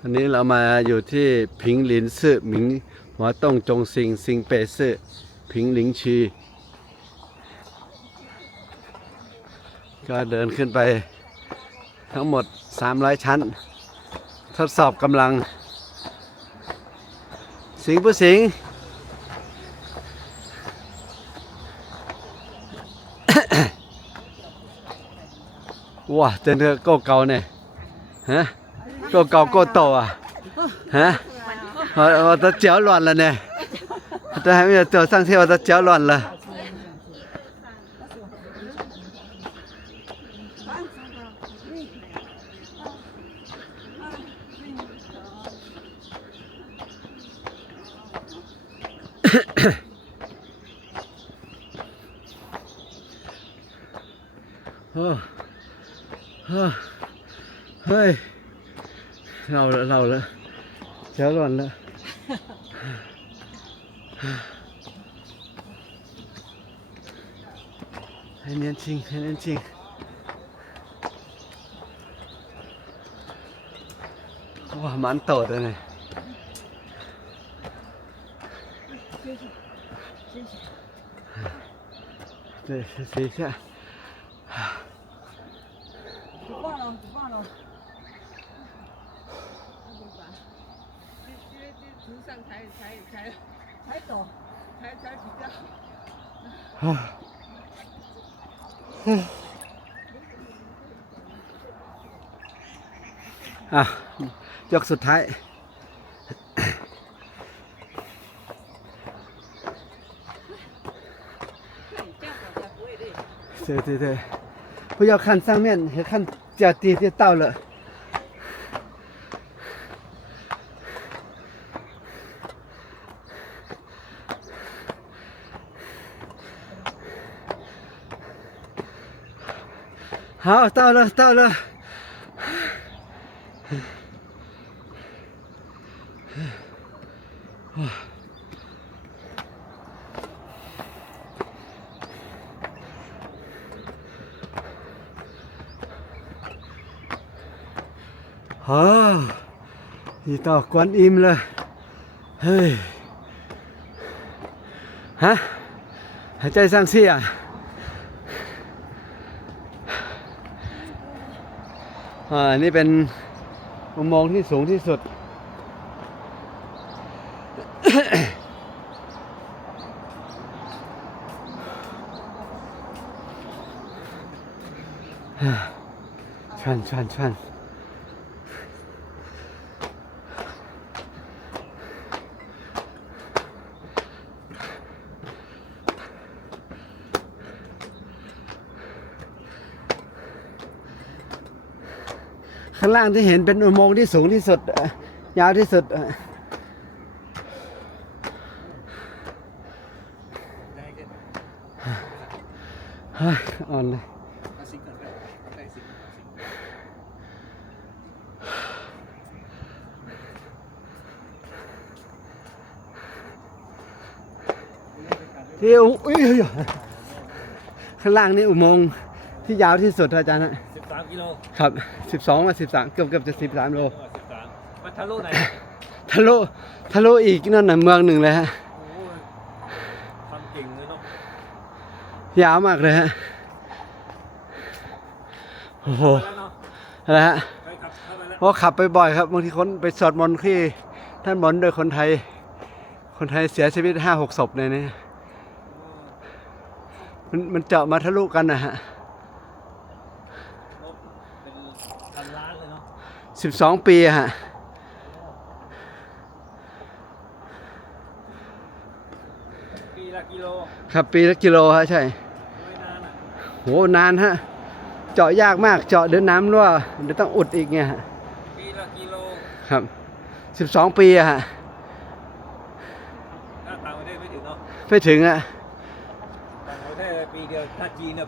ตอนนี้เรามาอยู่ที่ผิงหลินซื่อหมิงหัวต้งจงซิงซิงเปซื่อผิงหลิงชีก็เดินขึ้นไปทั้งหมด300ชั้นทดสอบกำลังสิงผู้สิง ว้าเจนเก้าเก่าเนี่ยฮะเก้าเก่าเก้าโตอ่ะฮะ我的脚软了呢这还没有走上去我的脚软了哦嘿老了脚软了还年轻还年轻哇蛮陡的呢对试试一下不放了从上才走才比较ยกสุดท้าย对不要看上面也看脚底就到了好到了你到观音了嘿还在上去啊นี่เป็นอุโมงค์ที่สูงที่สุด串ข้างล่างที่เห็นเป็นอุโมงค์ที่สูงที่สุดยาวที่สุดอ่อนเลยที่ข้างล่างนี่อุโมงค์ที่ยาวที่สุดอาจารย์13 กิโลครับ12มา13เกือบจะ13โล13มันทะลุไหนทะลุอีกนั่นน่ะเมืองหนึ่งเลยฮะทำเก่งเลยเนาะยาวมากเลยฮะโอ้โหอะไรฮะเพราะขับไปบ่อยครับบางทีคนไปสวดมนต์ที่ท่านบนโดยคนไทยเสียชีวิต 5-6 ศพเลยเนี่ยมันเจาะมาทะลุกันนะฮะเป็นล้านเลยเนาะ12 ปีฮะปีละกิโลครับปีละกิโลฮะใช่โหนานฮะเจาะยากมากเจาะเดินน้ำรั่วเดี๋ยวต้องอุดอีกไงฮะปีละกิโลครับ12 ปีฮะถ้าต่างประเทศไม่ถึงเนาะไม่ถึงอะต่างประเทศปีเดียวถ้าจีนเนี่ย